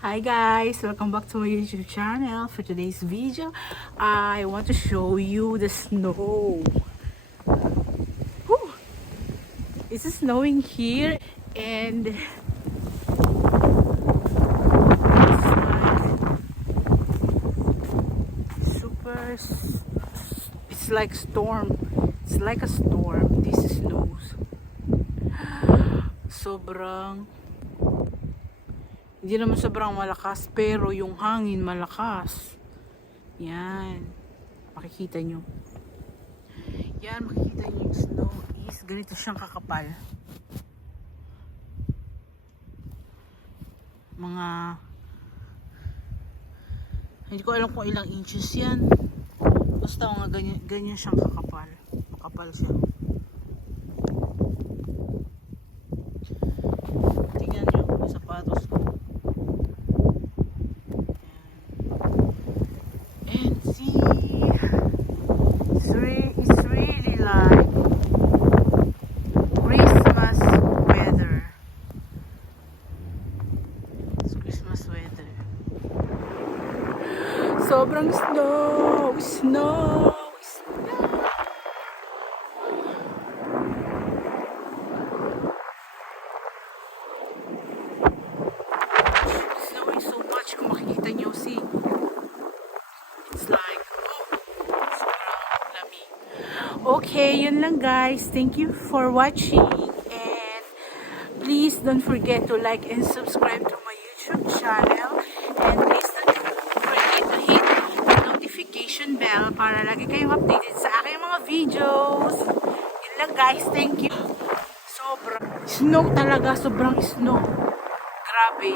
Hi guys, welcome back to my YouTube channel. For today's video, I want to show you the snow. Whew. It's snowing here and it's it's like storm. It's like a storm. This snows. Sobrang Hindi naman sobrang malakas, pero yung hangin malakas. Yan. Makikita nyo. Yan, makikita nyo yung snow is ganito siyang kakapal. Mga hindi ko alam kung ilang inches yan. Basta nga ganyan siyang kakapal. Makapal siya. Tingnan nyo yung sapatos ko. And see, it's really like Christmas weather. It's Christmas weather. Sobrang snow. Snow. Snowing so much. Kung makikita nyo, see. It's like, sobrang lamig. Okay, yun lang guys. Thank you for watching. And please don't forget to like and subscribe to my YouTube channel. And please don't forget to hit the notification bell para lagi kayong updated sa aking mga videos. Yun lang guys. Thank you. Sobrang snow talaga. Sobrang snow. Grabe.